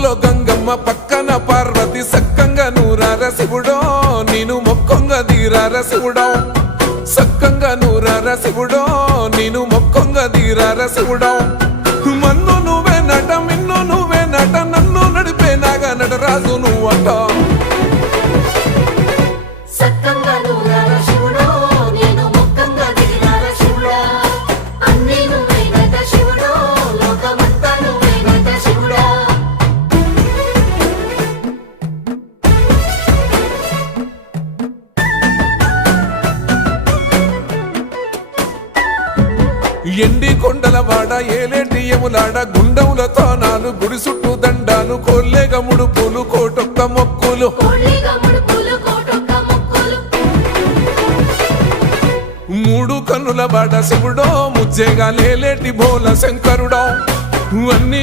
ముక్కుల్లో గంగమ్మ పక్కన పార్వతి సక్కంగా నూరార శివుడో నేను మొక్కంగా దీరార శివుడో సక్కంగా నూరార శివుడో నేను మొక్కంగా దీరార శివుడో మన్ను నువ్వే నట మిన్ను నువ్వే నట నన్ను నడిపే నాగా నటరాజు నువ్వంట ఎండి కొండలవాడ ఏలేటి యములాడ గుండములతో నాలు గుడి చుట్టూ దండాలు కొల్లేగ ముడుపులు కోటొక్క మొక్కులు మూడు కన్నుల వాడ శివుడో ముజ్జేగా లేలేటి బోల శంకరుడో అన్ని